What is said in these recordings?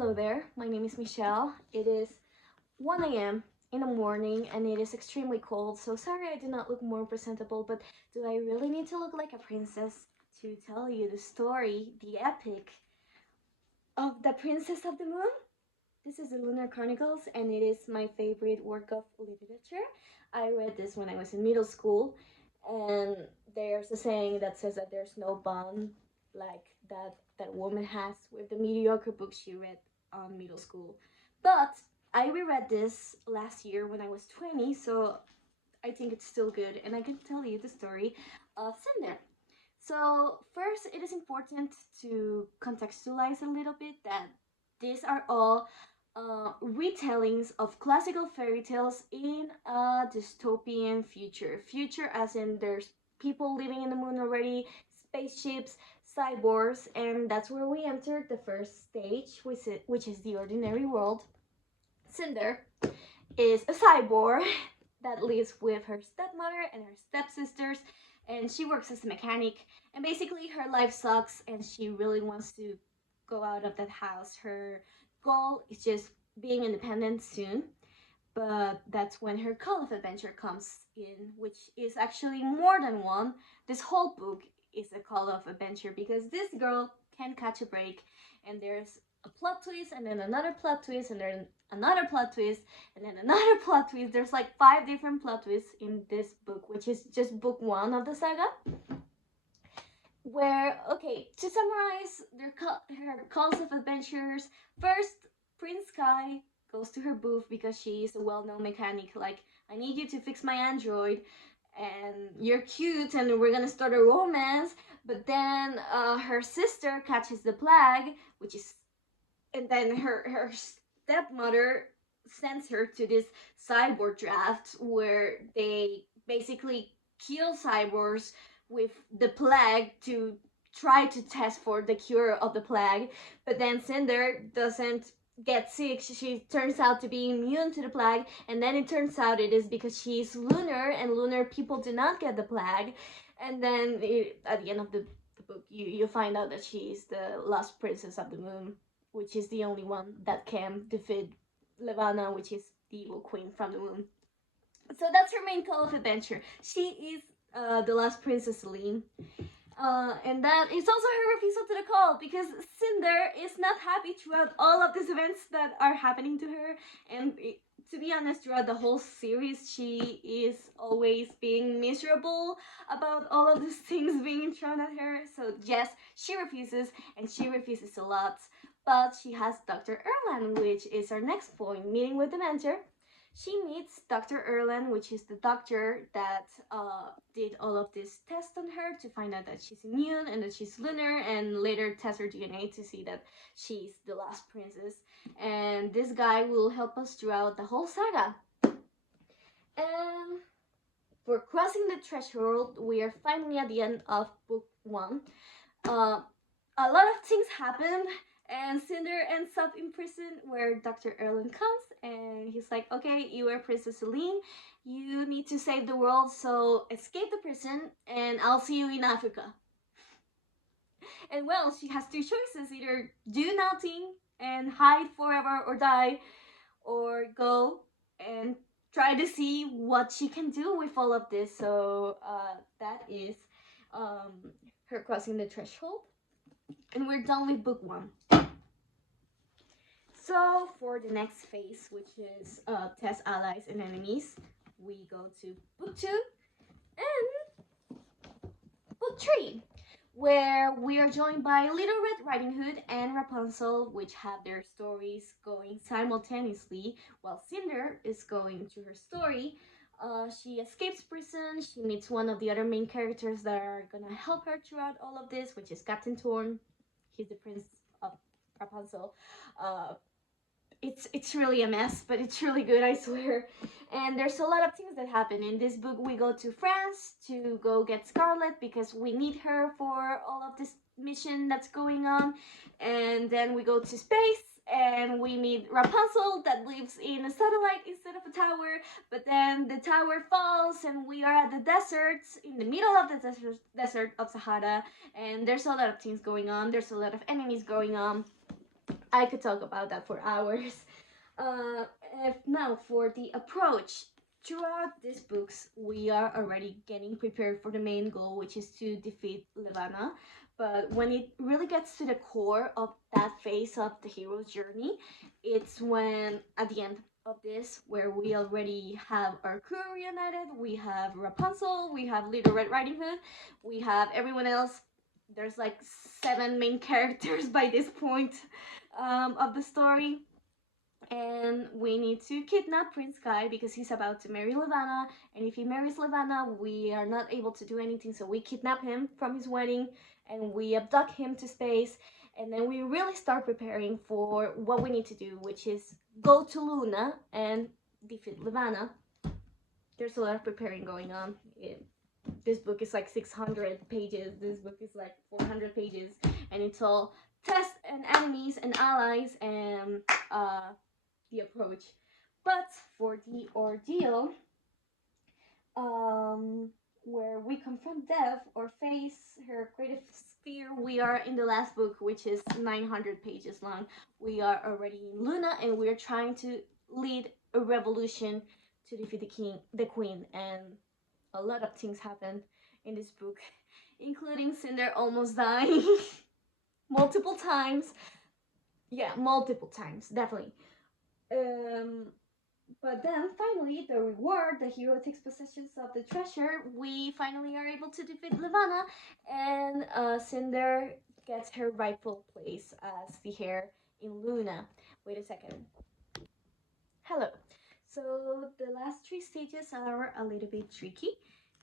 Hello there, my name is Michelle. It is 1 a.m. in the morning and it is extremely cold, so sorry I do not look more presentable, but do I really need to look like a princess to tell you the story, the epic of the Princess of the Moon? This is the Lunar Chronicles and it is my favorite work of literature. I read this when I was in middle school, and there's a saying that says that there's no bond like that woman has with the mediocre books she read on middle school. But I reread this last year when I was 20, so I think it's still good, and I can tell you the story of Cinder. So, first, it is important to contextualize a little bit that these are all retellings of classical fairy tales in a dystopian future. Future, as in there's people living in the moon already, spaceships, cyborgs, and that's where we enter the first stage, which is the ordinary world. Cinder is a cyborg that lives with her stepmother and her stepsisters, and she works as a mechanic. And basically, her life sucks, and she really wants to go out of that house. Her goal is just being independent soon. But that's when her call of adventure comes in, which is actually more than one. This whole book is a call of adventure because this girl can catch a break, and there's a plot twist, and then another plot twist, and then another plot twist, and then another plot twist. There's like 5 different plot twists in this book, which is just book one of the saga. Where, okay, to summarize her calls of adventures, first, Prince Sky goes to her booth because she is a well-known mechanic. Like, I need you to fix my android, and you're cute, and we're gonna start a romance. But then her sister catches the plague, which is, and then her stepmother sends her to this cyborg draft where they basically kill cyborgs with the plague to try to test for the cure of the plague. But then Cinder doesn't get sick. She turns out to be immune to the plague, and then it turns out it is because she's lunar, and lunar people do not get the plague. And then at the end of the book, you find out that she's the last princess of the moon, which is the only one that can defeat Levana, which is the evil queen from the moon. So that's her main call of adventure. She is the last princess Celine. And that is also her refusal to the call, because Cinder is not happy throughout all of these events that are happening to her. And to be honest, throughout the whole series, she is always being miserable about all of these things being thrown at her. So yes, she refuses, and she refuses a lot. But she has Dr. Erland, which is our next point, meeting with the mentor. She meets Dr. Erland, which is the doctor that did all of this tests on her to find out that she's immune and that she's lunar, and later test her DNA to see that she's the last princess. And this guy will help us throughout the whole saga. And for crossing the threshold, we are finally at the end of book one. A lot of things happen, and Cinder ends up in prison where Dr. Erland comes, and he's like, okay, you are Princess Celine, you need to save the world, so escape the prison, and I'll see you in Africa. And well, she has two choices: either do nothing and hide forever or die, or go and try to see what she can do with all of this. So that is her crossing the threshold. And we're done with book one. So for the next phase, which is test allies and enemies, we go to book 2 and book 3, where we are joined by Little Red Riding Hood and Rapunzel, which have their stories going simultaneously while Cinder is going through her story. She escapes prison. She meets one of the other main characters that are gonna help her throughout all of this, which is Captain Thorn. He's the prince of Rapunzel. It's really a mess, but it's really good, I swear. And there's a lot of things that happen. In this book, we go to France to go get Scarlet because we need her for all of this mission that's going on. And then we go to space and we meet Rapunzel that lives in a satellite instead of a tower. But then the tower falls and we are at the desert, in the middle of the desert of Sahara. And there's a lot of things going on. There's a lot of enemies going on. I could talk about that for hours. Uh, Now for the approach. Throughout these books, we are already getting prepared for the main goal, which is to defeat Levana. But when it really gets to the core of that phase of the hero's journey, it's when at the end of this, where we already have our crew reunited, we have Rapunzel, we have Little Red Riding Hood, we have everyone else. There's like seven main characters by this point of the story, and we need to kidnap Prince Kai because he's about to marry Levana. And if he marries Levana, we are not able to do anything. So we kidnap him from his wedding and we abduct him to space. And then we really start preparing for what we need to do, which is go to Luna and defeat Levana. There's a lot of preparing going on. This book is like 600 pages. This book is like 400 pages. And it's all tests and enemies and allies and the approach. But for the ordeal, where we confront death or face her greatest fear, we are in the last book, which is 900 pages long. We are already in Luna, and we are trying to lead a revolution to defeat the queen, and a lot of things happen in this book, including Cinder almost dying multiple times. Yeah, multiple times, definitely. Um, but then finally, the reward, the hero takes possession of the treasure. We finally are able to defeat Levana, and Cinder gets her rightful place as the heir in Luna. Wait a second. Hello. So the last three stages are a little bit tricky.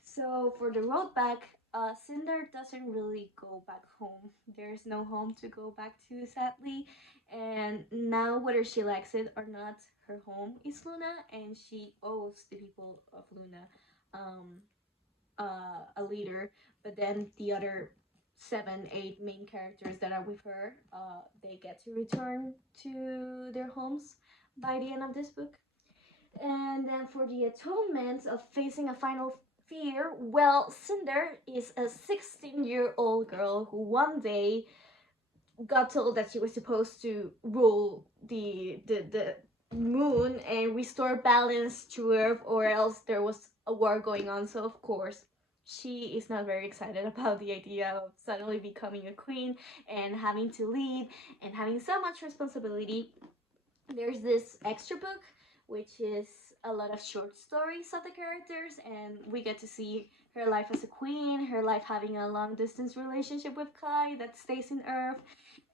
So for the road back, Cinder doesn't really go back home. There's no home to go back to, sadly. And now, whether she likes it or not, her home is Luna, and she owes the people of Luna um, a leader. But then the other seven, eight main characters that are with her, they get to return to their homes by the end of this book. And then for the atonement of facing a final fear, well, Cinder is a 16-year-old girl who one day got told that she was supposed to rule the moon and restore balance to Earth, or else there was a war going on. So of course, she is not very excited about the idea of suddenly becoming a queen and having to lead and having so much responsibility. There's this extra book, which is a lot of short stories of the characters, and we get to see her life as a queen, her life having a long distance relationship with Kai that stays in Earth.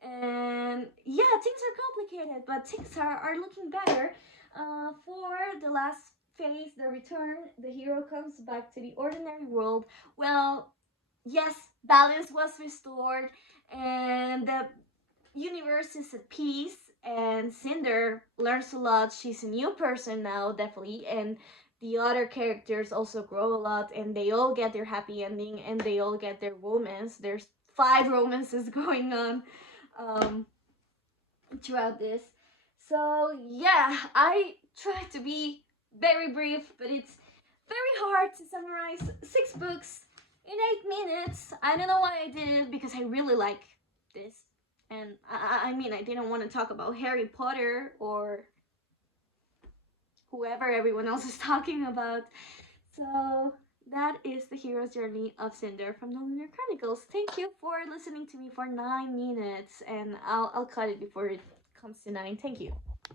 And yeah, things are complicated, but things are looking better. For the last phase, the return, the hero comes back to the ordinary world. Well, yes, balance was restored, and the universe is at peace, and Cinder learns a lot. She's a new person now, definitely, and the other characters also grow a lot, and they all get their happy ending, and they all get their romance. There's five romances going on um, throughout this. So yeah, I try to be very brief, but it's very hard to summarize six books in 8 minutes. I don't know why I did it, because I really like this. And I mean, I didn't want to talk about Harry Potter or whoever everyone else is talking about. So that is the hero's journey of Cinder from the Lunar Chronicles. Thank you for listening to me for 9 minutes, and I'll cut it before it comes to 9. Thank you.